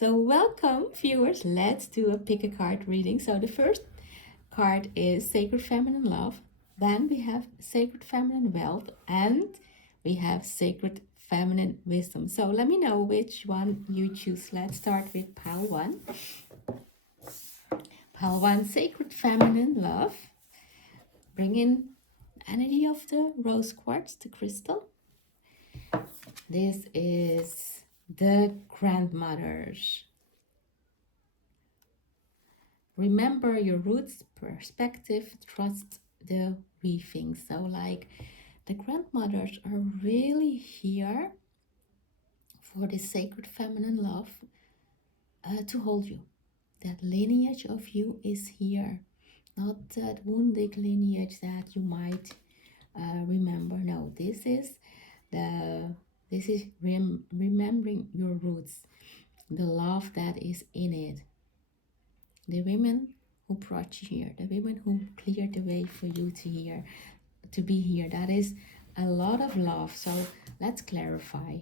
So welcome viewers, let's do a pick a card reading. So the first card is Sacred Feminine Love, then we have Sacred Feminine Wealth, and we have Sacred Feminine Wisdom. So let me know which one you choose. Let's start with pile 1. Pile 1, Sacred Feminine Love. Bring in energy of the rose quartz, the crystal. This is the grandmothers. Remember your roots, perspective, trust the weaving. So like the grandmothers are really here for this sacred feminine love to hold you. That lineage of you is here. Not that wounded lineage that you might remember. No, this is remembering your roots, the love that is in it. The women who brought you here, the women who cleared the way for you to be here. That is a lot of love. So let's clarify.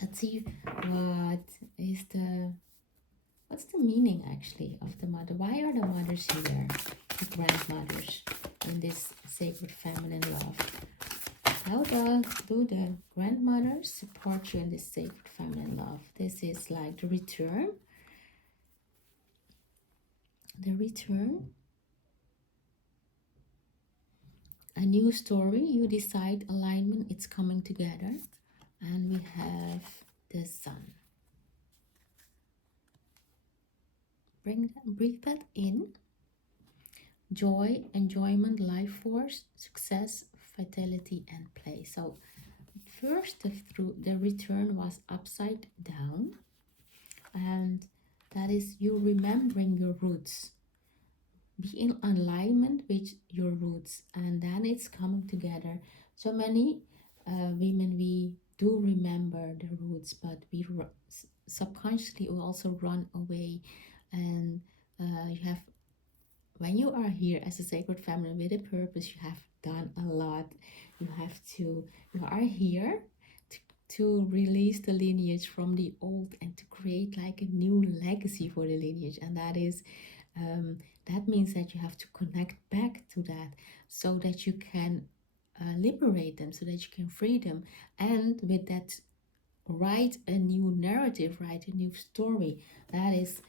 Let's see what's the meaning actually of the mother. Why are the mothers here, the grandmothers, in this sacred feminine love? How do the grandmothers support you in this sacred feminine love? This is like the return. A new story, you decide alignment, it's coming together. And we have the sun. Breathe that in. Joy, enjoyment, life force, success, vitality, and play. So first the return was upside down, and that is you remembering your roots. Be in alignment with your roots, and then it's coming together. So many women, we do remember the roots, but we subconsciously also run away. And you have, when you are here as a sacred feminine with a purpose, you have done a lot. You are here to release the lineage from the old and to create like a new legacy for the lineage. And that is that means that you have to connect back to that so that you can liberate them, so that you can free them, and with that write a new narrative, write a new story. That is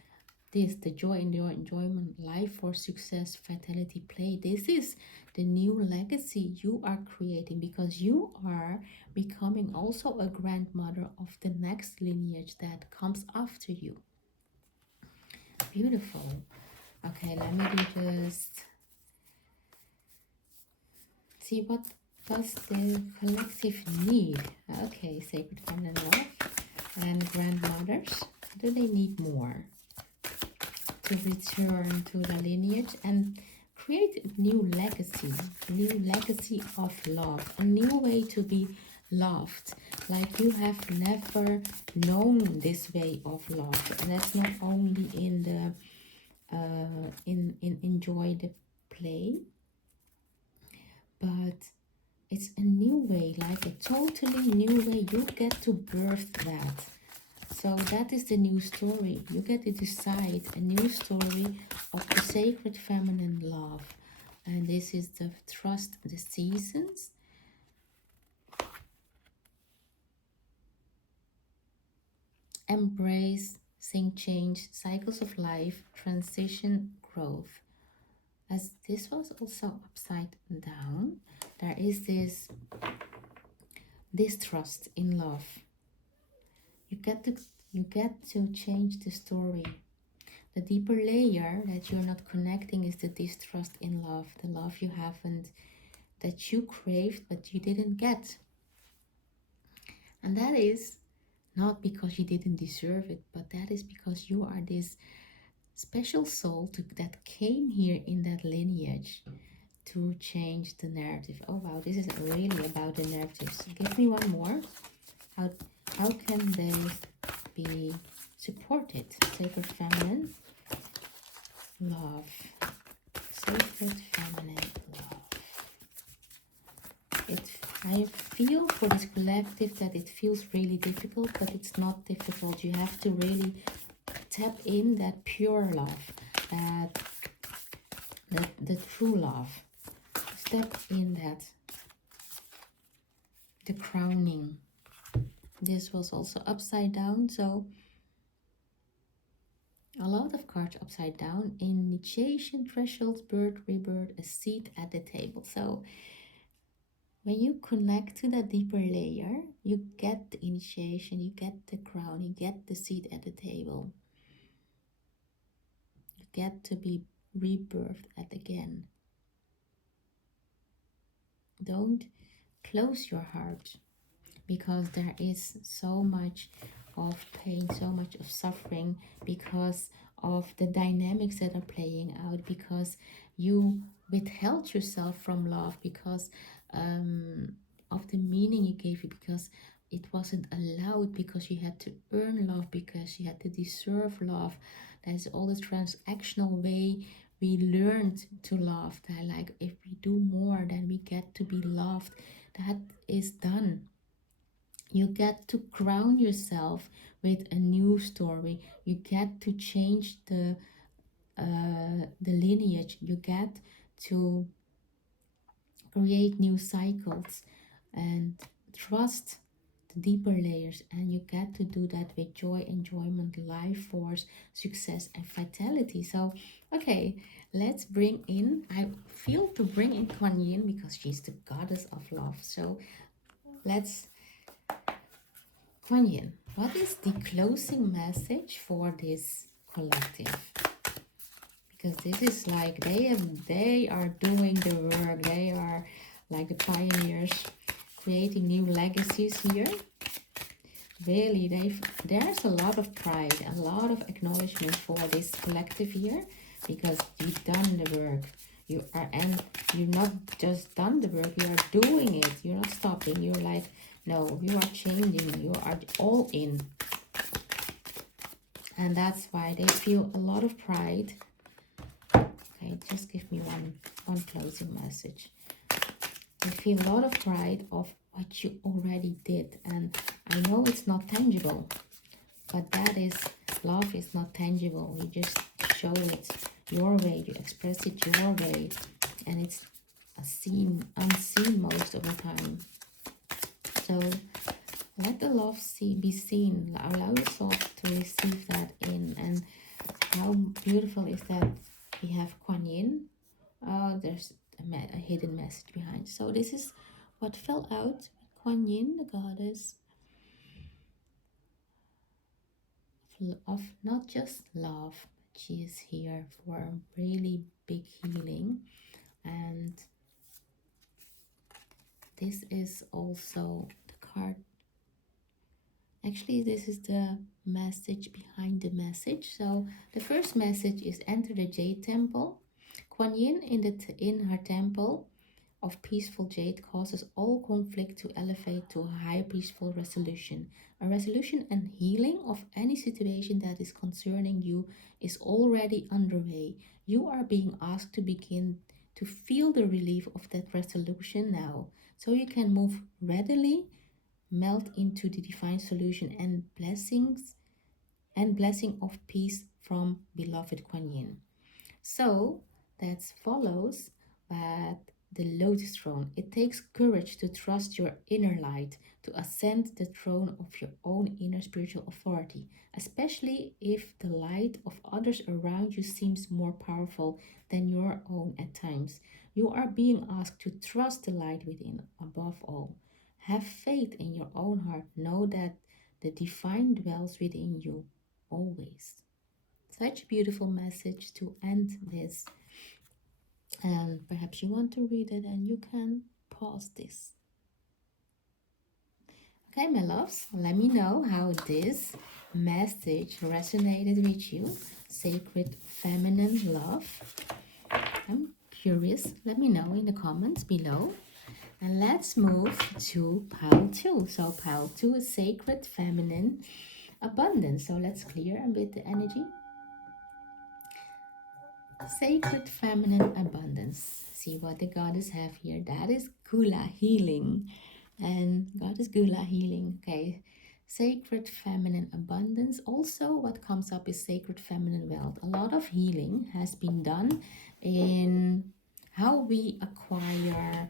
the joy and your enjoyment, life for success, vitality, play. This is the new legacy you are creating, because you are becoming also a grandmother of the next lineage that comes after you. Beautiful. Okay, let me just see what does the collective need. Okay, sacred feminine love and grandmothers. Do they need more to return to the lineage and create a new legacy of love, a new way to be loved, like you have never known this way of love? And that's not only in the in enjoy the play, but it's a new way, like a totally new way. You get to birth that. So that is the new story. You get to decide a new story of the sacred feminine love. And this is the trust the seasons. Embrace, sing change, cycles of life, transition, growth. As this was also upside down, there is this distrust in love. You get to change the story. The deeper layer that you're not connecting is the distrust in love, the love you haven't, that you craved but you didn't get. And that is not because you didn't deserve it, but that is because you are this special soul that came here in that lineage to change the narrative. Oh wow, this is really about the narratives. Give me one more. How can they be supported? Sacred feminine love. Sacred feminine love. It's I feel for this collective that it feels really difficult, but it's not difficult. You have to really tap in that pure love, that the true love. Step in that, the crowning. This was also upside down, so a lot of cards upside down. Initiation, threshold, birth, rebirth, a seat at the table. So when you connect to that deeper layer, you get the initiation, you get the crown, you get the seat at the table. You get to be rebirthed at again. Don't close your heart, because there is so much of pain, so much of suffering, because of the dynamics that are playing out, because you withheld yourself from love, because of the meaning you gave it, because it wasn't allowed, because you had to earn love, because you had to deserve love. That's all the transactional way we learned to love, that like if we do more then we get to be loved. That is done. You get to crown yourself with a new story. You get to change the lineage. You get to create new cycles and trust the deeper layers, and you get to do that with joy, enjoyment, life force, success, and vitality. So okay, let's bring in, I feel to bring in Kuan Yin, because she's the goddess of love. So let's, Kuan Yin, what is the closing message for this collective? Because this is like they are doing the work. They are like the pioneers, creating new legacies here. Really, there's a lot of pride, a lot of acknowledgement for this collective here, because you've done the work. You are, and you're not just done the work, you are doing it. You're not stopping. You're like, no, you are changing. You are all in. And that's why they feel a lot of pride. Okay, just give me one closing message. They feel a lot of pride of what you already did. And I know it's not tangible, but that is, love is not tangible. You just show it your way, you express it your way, and it's unseen most of the time. So let the love be seen. Allow yourself to receive that in. And how beautiful is that we have Kuan Yin. There's a hidden message behind. So this is what fell out. Kuan Yin, the goddess of not just love, but she is here for a really big healing. And this is also the card. Actually, this is the message behind the message. So the first message is enter the Jade Temple. Kuan Yin in her temple of peaceful jade causes all conflict to elevate to a high peaceful resolution. A resolution and healing of any situation that is concerning you is already underway. You are being asked to begin to feel the relief of that resolution now, so you can move readily, melt into the divine solution and blessing of peace from beloved Kuan Yin. So that follows that the Lotus Throne. It takes courage to trust your inner light, to ascend the throne of your own inner spiritual authority, especially if the light of others around you seems more powerful than your own at times. You are being asked to trust the light within above all. Have faith in your own heart. Know that the divine dwells within you always. Such a beautiful message to end this. And perhaps you want to read it, and you can pause this. Okay, my loves, let me know how this message resonated with you. Sacred feminine love. I'm curious. Let me know in the comments below. And let's move to pile 2. So pile 2 is sacred feminine abundance. So let's clear a bit the energy. Sacred feminine abundance. See what the goddess have here. That is Kula, healing. And Goddess Gula healing. Okay. Sacred feminine abundance. Also, what comes up is sacred feminine wealth. A lot of healing has been done in how we acquire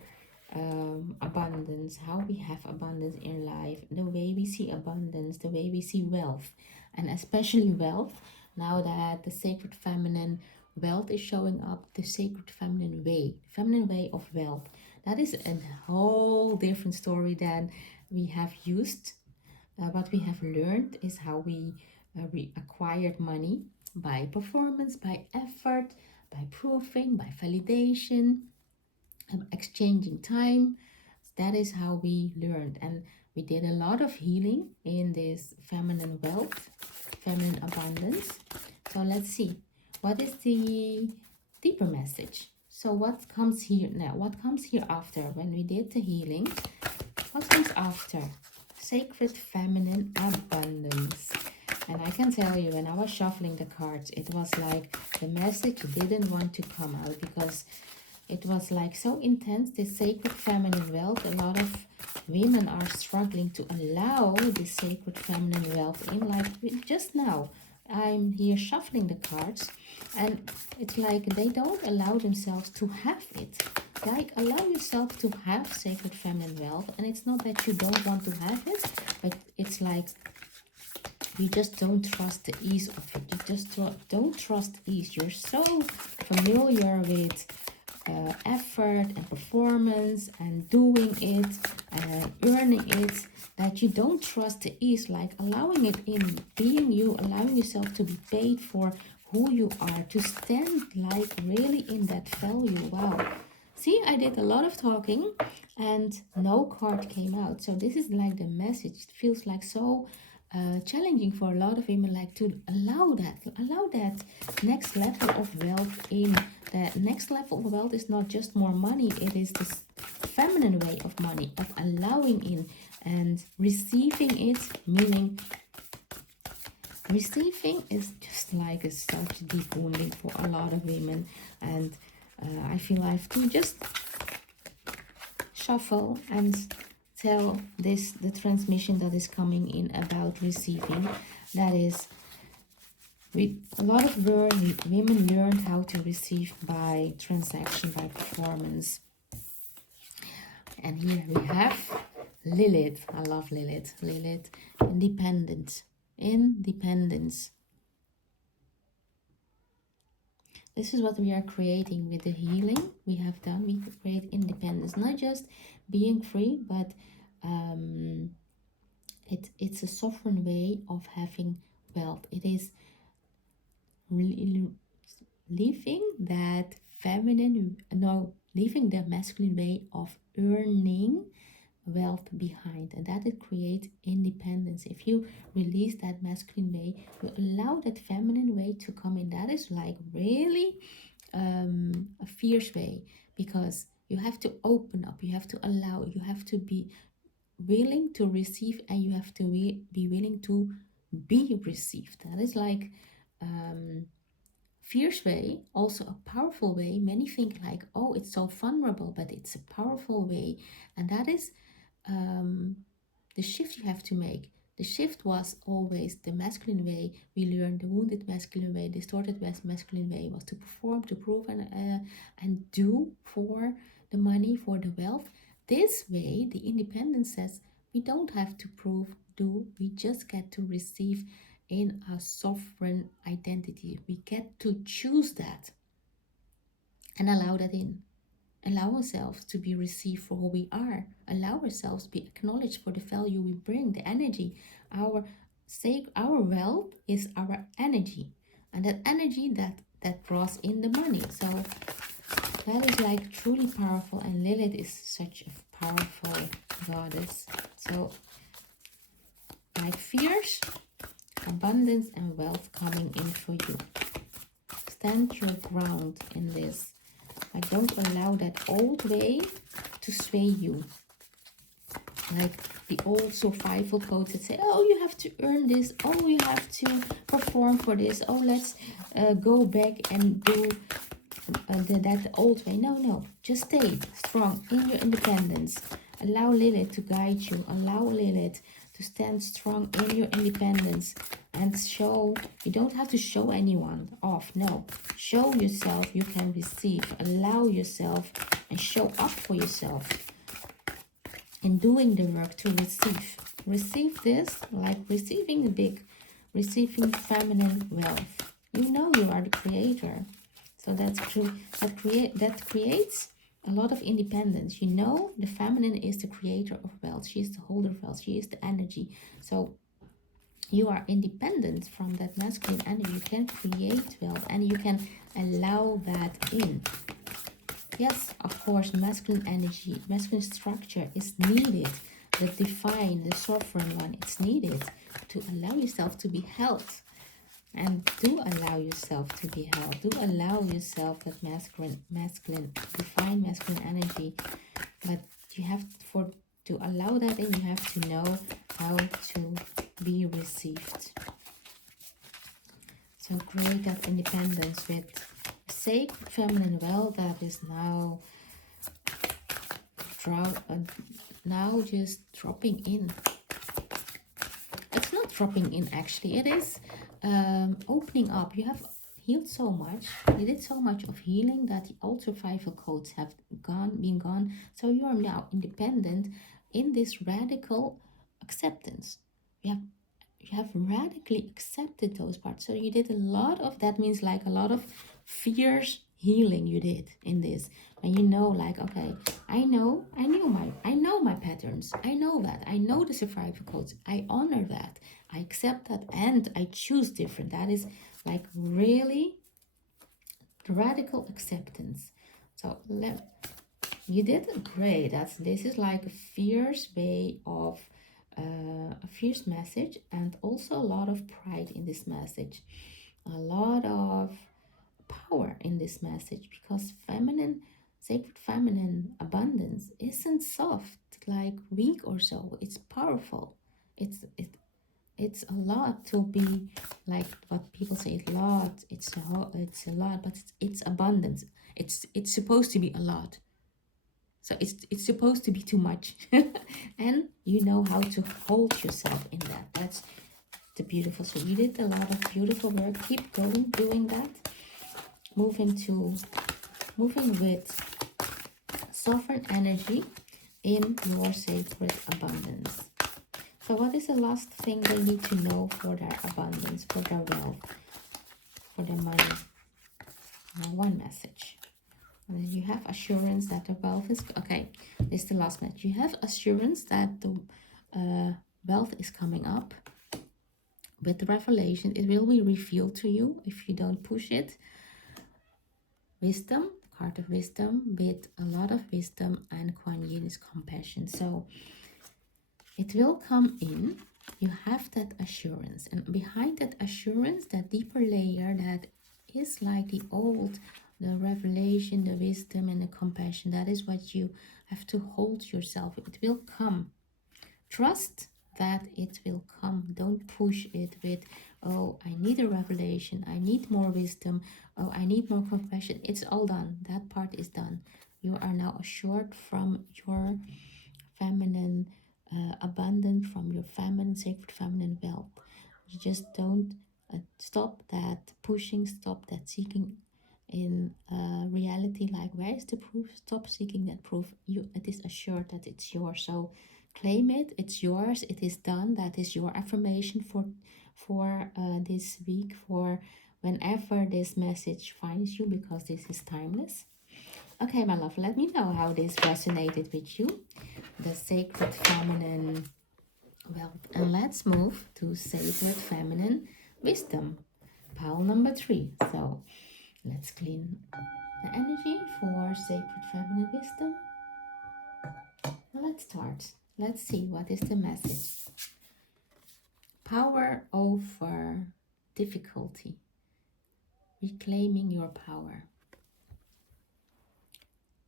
abundance, how we have abundance in life, the way we see abundance, the way we see wealth, and especially wealth. Now that the sacred feminine wealth is showing up, the sacred feminine way of wealth. That is a whole different story than we have used. What we have learned is how we acquired money by performance, by effort, by proving, by validation, exchanging time. That is how we learned. And we did a lot of healing in this feminine wealth, feminine abundance. So let's see. What is the deeper message? So what comes here now? What comes here after? When we did the healing, what comes after? Sacred feminine abundance. And I can tell you, when I was shuffling the cards, it was like the message didn't want to come out because it was like so intense, this sacred feminine wealth. A lot of women are struggling to allow this sacred feminine wealth in. Like just now, I'm here shuffling the cards and it's like they don't allow themselves to have it. Like allow yourself to have sacred feminine wealth, and it's not that you don't want to have it, but it's like you just don't trust the ease of it. You just don't trust ease. You're so familiar with effort and performance and doing it and earning it that you don't trust the ease, like allowing it in, being you, allowing yourself to be paid for who you are, to stand like really in that value. Wow. See, I did a lot of talking and no card came out. So this is like the message. It feels like so challenging for a lot of women, like to allow that next level of wealth in. The next level of wealth is not just more money, it is this feminine way of money, of allowing in and receiving it, meaning receiving is just like a such deep wounding for a lot of women. And I feel I have to just shuffle and tell this the transmission that is coming in about receiving. That is, a lot of women learned how to receive by transaction, by performance. And here we have Lilith. I love Lilith. Lilith, independence. This is what we are creating with the healing we have done. We create independence, not just being free, but it's a sovereign way of having wealth. It is really leaving that leaving the masculine way of earning wealth behind, and that it creates independence. If you release that masculine way, you allow that feminine way to come in. That is like really a fierce way, because you have to open up, you have to allow, you have to be willing to receive, and you have to be willing to be received. That is like fierce way, also a powerful way. Many think like, oh, it's so vulnerable, but it's a powerful way. And that is the shift you have to make. The shift was always the masculine way. We learned the wounded masculine way, distorted masculine way was to perform, to prove, and do for the money, for the wealth. This way, the independence says we don't have to prove, do, we just get to receive in a sovereign identity. We get to choose that and allow that in. Allow ourselves to be received for who we are. Allow ourselves to be acknowledged for the value we bring, the energy. Our wealth is our energy, and that energy that draws in the money. So that is like truly powerful, and Lilith is such a powerful goddess. So like fierce abundance and wealth coming in for you. Stand your ground in this. Like, don't allow that old way to sway you. Like the old survival codes that say, oh, you have to earn this. Oh, you have to perform for this. Oh, let's go back and do that old way. No. Just stay strong in your independence. Allow Lilith to guide you. Allow Lilith to stand strong in your independence and show. You don't have to show anyone off. No. Show yourself you can receive. Allow yourself and show up for yourself. And doing the work to receive. Receive this like receiving receiving feminine wealth. You know you are the creator. So that's true. That creates a lot of independence. You know the feminine is the creator of wealth. She is the holder of wealth. She is the energy. So you are independent from that masculine energy. You can create wealth and you can allow that in. Yes, of course, masculine energy, masculine structure is needed. The divine, the sovereign one, it's needed to allow yourself to be held. And do allow yourself to be held. Do allow yourself that masculine, divine masculine energy. But you have to allow that in, you have to know how to be received. So create that independence with sacred feminine well that is now just dropping in. It's not dropping in actually, it is opening up. You have healed so much, you did so much of healing that the old survival codes have been gone. So you are now independent in this radical acceptance. You have radically accepted those parts. So you did a lot of, that means like a lot of fierce healing you did in this. And you know, like, okay, I know my patterns. I know that. I know the survival codes. I honor that. I accept that and I choose different. That is like really radical acceptance. So you did great. This is like a fierce way of a fierce message, and also a lot of pride in this message, a lot of power in this message, because feminine, sacred feminine abundance isn't soft, like weak or so. It's powerful. It's a lot to be like what people say. It's a lot. It's a lot, but it's abundance. It's supposed to be a lot. So it's supposed to be too much. And you know how to hold yourself in that. That's the beautiful. So you did a lot of beautiful work. Keep going doing that. Moving with sovereign energy in your sacred abundance. So what is the last thing they need to know for their abundance, for their wealth, for their money? Now, one message. You have assurance that the wealth is... Okay, this is the last message. You have assurance that the wealth is coming up. With the revelation, it will be revealed to you if you don't push it. Wisdom, card of wisdom, with a lot of wisdom, and Kuan Yin is compassion. So it will come in. You have that assurance, and behind that assurance, that deeper layer that is like the revelation, the wisdom, and the compassion, that is what you have to hold yourself. It will come. Trust that it will come. Don't push it with, oh, I need a revelation, I need more wisdom, oh, I need more compassion. It's all done. That part is done. You are now assured from your feminine abundance, from your feminine, sacred feminine wealth. You just don't stop that pushing, stop that seeking in reality, like, where is the proof? Stop seeking that proof. It is assured that it's yours. So claim it. It's yours. It is done. That is your affirmation for this week, for whenever this message finds you, because this is timeless. Okay, my love, let me know how this resonated with you, the sacred feminine wealth. And let's move to sacred feminine wisdom, pile number 3. So let's clean the energy for sacred feminine wisdom. Well, let's start. Let's see what is the message. Power over difficulty. Reclaiming your power.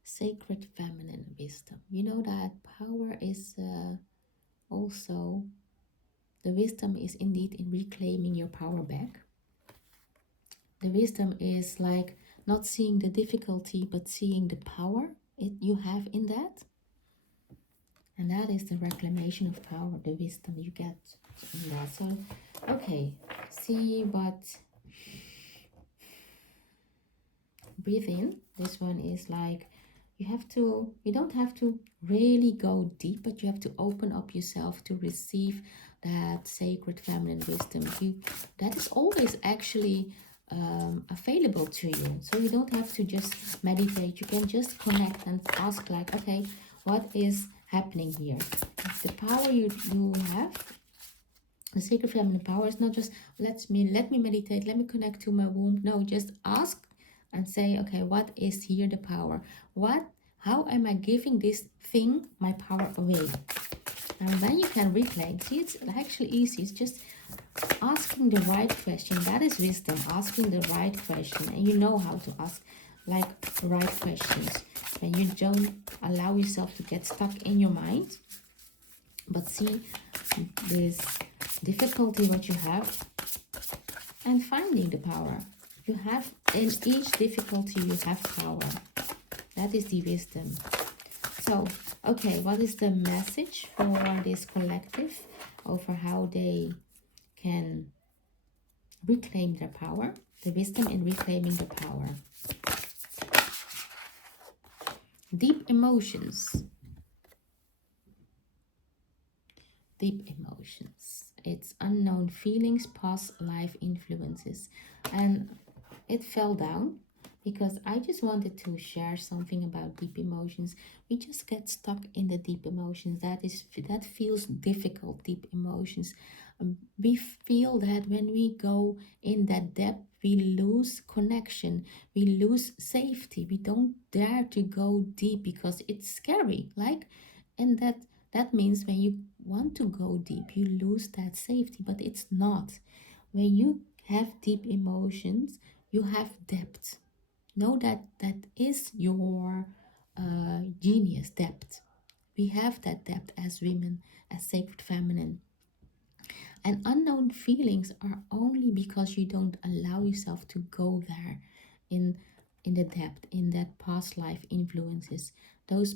Sacred feminine wisdom. You know that power is also, the wisdom is indeed in reclaiming your power back. The wisdom is like not seeing the difficulty, but seeing the power you have in that. And that is the reclamation of power, the wisdom you get in that. So, okay, see what, breathe in. This one is like, you don't have to really go deep, but you have to open up yourself to receive that sacred feminine wisdom. That is always actually available to you. So you don't have to just meditate. You can just connect and ask like, okay, what is happening here? The power you have, the sacred feminine power, is not just let me meditate, let me connect to my womb. No, just ask and say, okay, what is here the power? How am I giving this thing my power away? And then you can reclaim. See, it's actually easy. It's just asking the right question. That is wisdom, asking the right question. And you know how to ask like right questions when you don't allow yourself to get stuck in your mind. But see this difficulty what you have and finding the power. You have, in each difficulty you have power. That is the wisdom. So, okay, what is the message for this collective over how they can reclaim their power? The wisdom in reclaiming the power. Deep emotions. Deep emotions. It's unknown feelings, past life influences. And it fell down because I just wanted to share something about deep emotions. We just get stuck in the deep emotions. That feels difficult, deep emotions. We feel that when we go in that depth, we lose connection, we lose safety. We don't dare to go deep because it's scary. And that means when you want to go deep, you lose that safety, but it's not. When you have deep emotions, you have depth. Know that is your genius, depth. We have that depth as women, as sacred feminine. And unknown feelings are only because you don't allow yourself to go there in the depth, in that past life influences. Those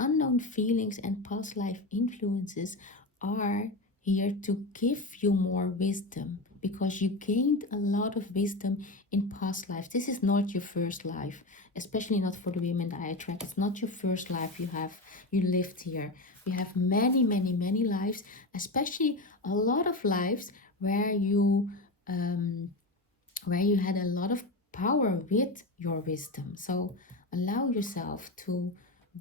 unknown feelings and past life influences are here to give you more wisdom because you gained a lot of wisdom in past lives. This is not your first life, especially not for the women that I attract. It's not your first life you lived here. You have many, many, many lives, especially a lot of lives where you had a lot of power with your wisdom. So allow yourself to,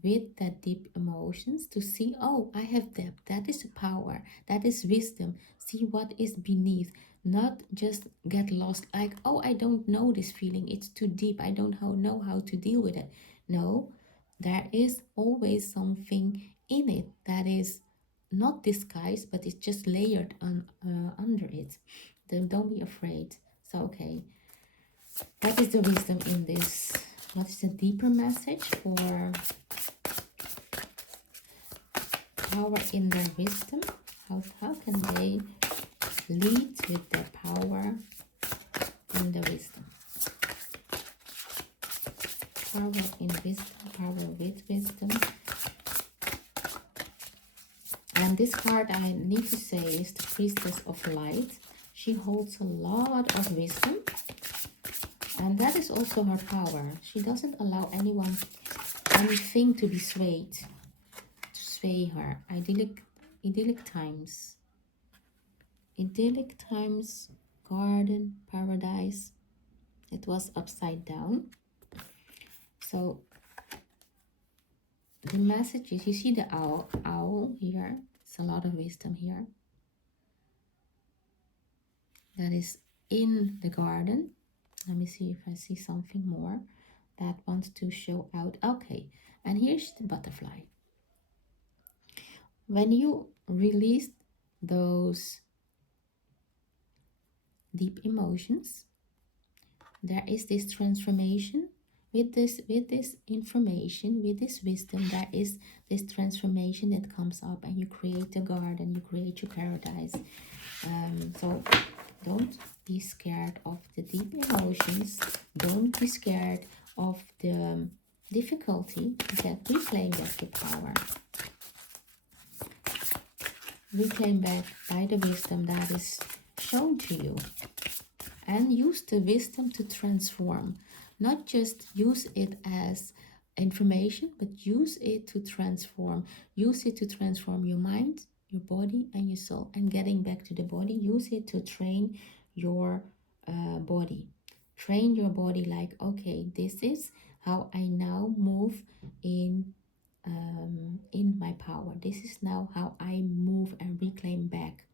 with that deep emotions, to see, oh, I have depth. That is power. That is wisdom. See what is beneath. Not just get lost like, oh, I don't know this feeling. It's too deep. I don't know how to deal with it. No, there is always something in it that is not disguised, but it's just layered under it. Don't be afraid. So, okay, what is the wisdom in this? What is the deeper message for power in their wisdom? How can they lead with their power in the wisdom? Power in wisdom, power with wisdom. And this card, I need to say, is the Priestess of Light. She holds a lot of wisdom. And that is also her power. She doesn't allow anything to be swayed, to sway her. Idyllic times. Idyllic times, garden, paradise. It was upside down. So the message is, you see the owl here. It's a lot of wisdom here. That is in the garden. Let me see if I see something more that wants to show out. Okay, and here's the butterfly. When you release those deep emotions, there is this transformation. With this information, with this wisdom, there is this transformation that comes up, and you create a garden, you create your paradise. So don't be scared of the deep emotions. Don't be scared of the difficulty. That reclaim that your power. reclaim back by the wisdom that is shown to you, and use the wisdom to transform. Not just use it as information, but use it to transform. Use it to transform your mind, your body, and your soul. And getting back to the body, use it to train your body. Train your body like, okay, this is how I now move in my power. This is now how I move and reclaim back.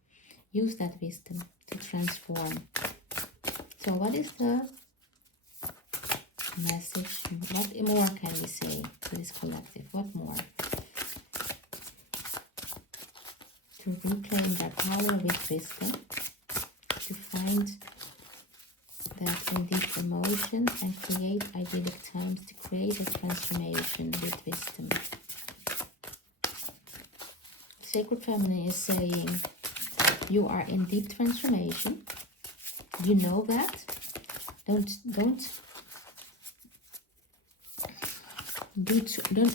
Use that wisdom to transform. So what is the message? What more can we say to this collective? What more? To reclaim their power with wisdom, to find that in deep emotion and create idyllic times, to create a transformation with wisdom. Sacred Feminine is saying you are in deep transformation. You know that. Don't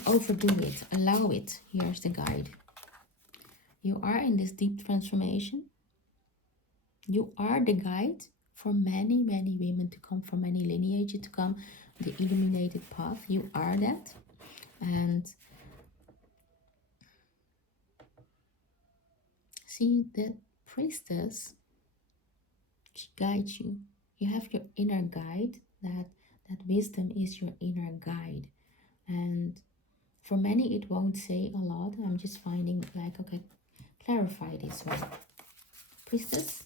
overdo it. Allow it. Here's the guide. You are in this deep transformation. You are the guide for many, many women to come, for many lineages to come, the illuminated path. You are that. And see, the priestess, she guides you. You have your inner guide. That wisdom is your inner guide. And for many, it won't say a lot. I'm just finding like, okay, clarify this one. Priestess,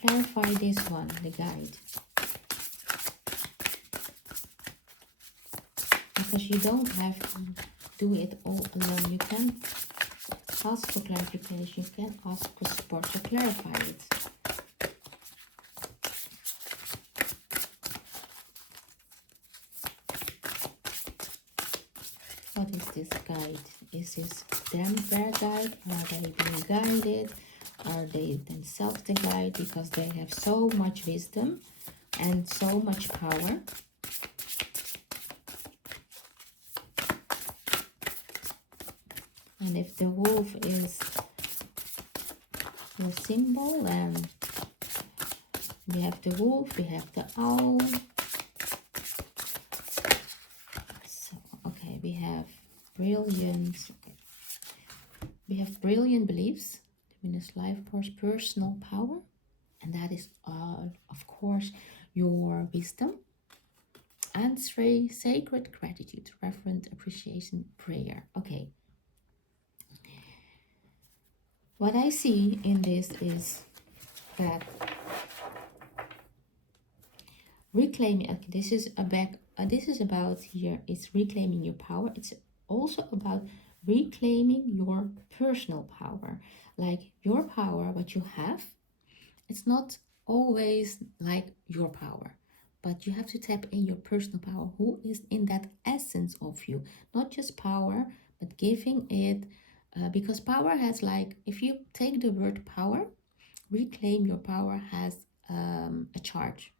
clarify this one, the guide. Because you don't have to do it all alone. You can ask for clarification. You can ask for support. So clarify it. What is this guide? Is this their guide? Are they being guided? Are they themselves the guide? Because they have so much wisdom and so much power. And if the wolf is your symbol, and we have the wolf, we have the owl. So, okay, we have brilliant beliefs, luminous life force, personal power, and that is of course your wisdom, and sacred gratitude, reverent appreciation, prayer. Okay. What I see in this is that reclaiming, this is about here, it's reclaiming your power. It's also about reclaiming your personal power, like your power, what you have. It's not always like your power, but you have to tap in your personal power, who is in that essence of you, not just power, but giving it, because power has, like, if you take the word power, reclaim your power has a charge.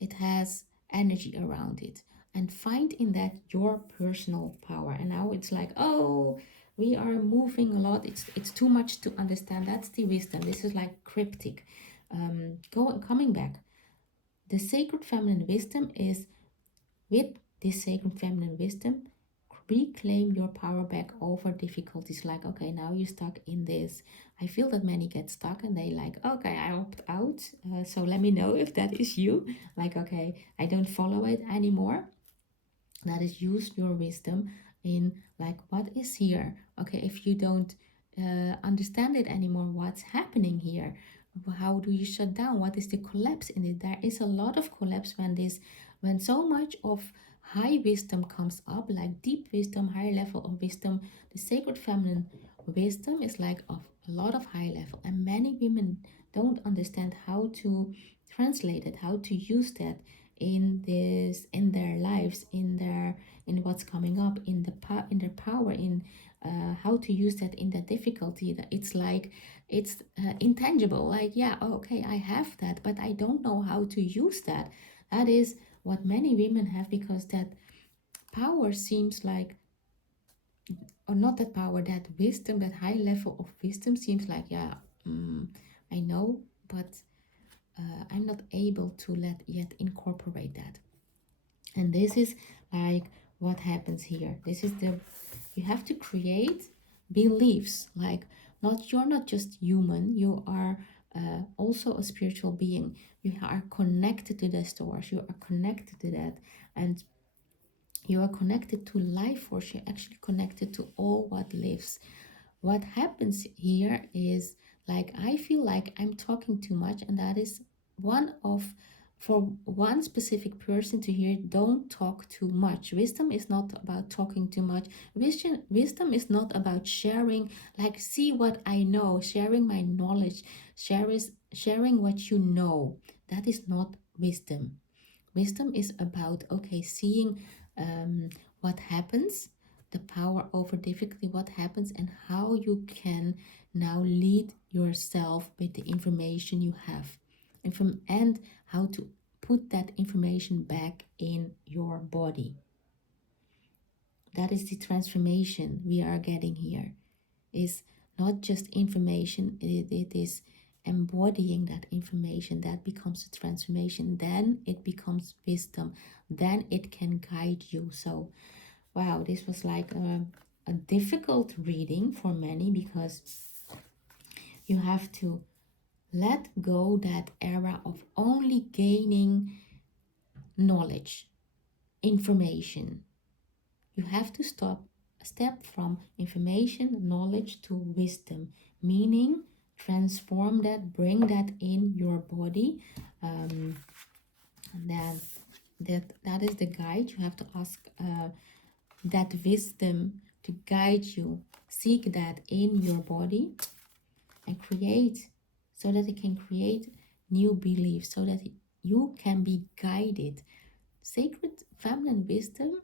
It has energy around it, and find in that your personal power. And now it's like, oh, we are moving a lot, it's too much to understand. That's the wisdom. This is like cryptic. Coming back, the sacred feminine wisdom is, with this sacred feminine wisdom, reclaim your power back over difficulties. Like, okay, now you're stuck in this. I feel that many get stuck and they like, okay, I opt out. So let me know if that is you. Like, okay, I don't follow it anymore. That is, use your wisdom in like, what is here? Okay, if you don't understand it anymore, what's happening here? How do you shut down? What is the collapse in it? There is a lot of collapse when so much of high wisdom comes up, like deep wisdom, higher level of wisdom. The sacred feminine wisdom is like of a lot of high level, and many women don't understand how to translate it, how to use that in their lives, in what's coming up, in their power, in how to use that in the difficulty. That it's like, it's intangible, like, yeah, okay, I have that, but I don't know how to use that. That is what many women have, because that power seems like, or not that power, that wisdom, that high level of wisdom seems like, yeah, I know, but I'm not able to let yet incorporate that. And this is like what happens here. This is the, you have to create beliefs, like, not, you're not just human, you are also a spiritual being. You are connected to the source, you are connected to that, and you are connected to life force, you're actually connected to all what lives. What happens here is, like, I feel like I'm talking too much, and that is one of, for one specific person to hear, don't talk too much. Wisdom is not about talking too much. Wisdom is not about sharing, like, see what I know, sharing my knowledge, sharing what you know. That is not wisdom. Wisdom is about, okay, seeing what happens, the power over difficulty, what happens, and how you can now lead yourself with the information you have, and how to put that information back in your body. That is the transformation we are getting here. Is not just information, it is embodying that information. That becomes a transformation, then it becomes wisdom, then it can guide you. So wow, this was like a difficult reading for many, because you have to let go that era of only gaining knowledge, information. You have to step from information, knowledge, to wisdom, meaning transform that, bring that in your body. That that is the guide. You have to ask that wisdom to guide you. Seek that in your body and create, so that it can create new beliefs, so that you can be guided. Sacred feminine wisdom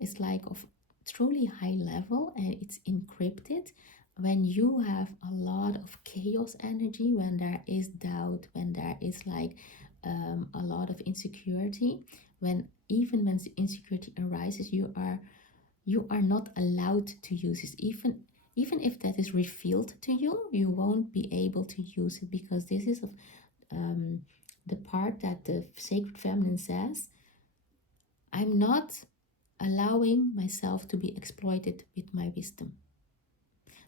is like of truly high level, and it's encrypted. When you have a lot of chaos energy, when there is doubt, when there is like a lot of insecurity, when even when insecurity arises, you are not allowed to use it. Even if that is revealed to you, you won't be able to use it, because this is the part that the sacred feminine says, I'm not allowing myself to be exploited with my wisdom.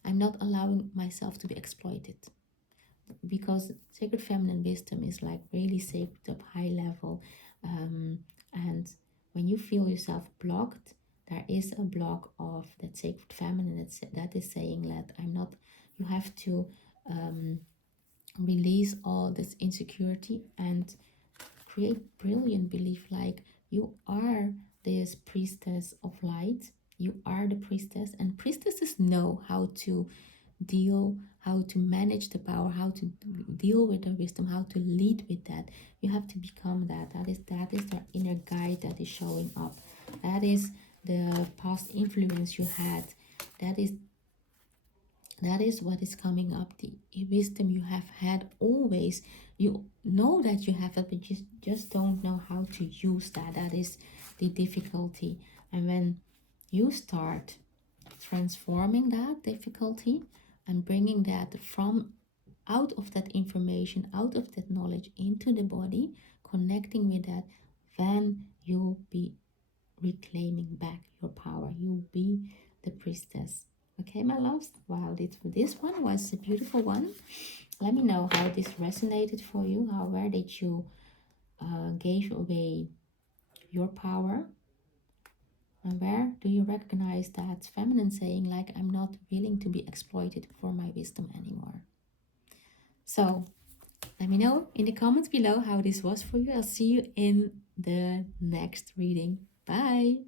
I'm not allowing myself to be exploited, because sacred feminine wisdom is like really sacred, up high level. And when you feel yourself blocked, there is a block of that sacred feminine that is saying that I'm not, you have to release all this insecurity and create brilliant belief, like you are this priestess of light. You are the priestess, and priestesses know how to deal, how to manage the power, how to deal with the wisdom, how to lead with that. You have to become that. That is the inner guide that is showing up. That is the past influence you had. That is what is coming up, the wisdom you have had always. You know that you have it, but you just don't know how to use that. That is the difficulty. And when you start transforming that difficulty and bringing that from out of that information, out of that knowledge into the body, connecting with that, then you'll be reclaiming back your power. You'll be the priestess. Okay, my loves. Wow, this one was a beautiful one. Let me know how this resonated for you. Where did you gave away your power? And where do you recognize that feminine saying, like, I'm not willing to be exploited for my wisdom anymore? So let me know in the comments below how this was for you. I'll see you in the next reading. Bye.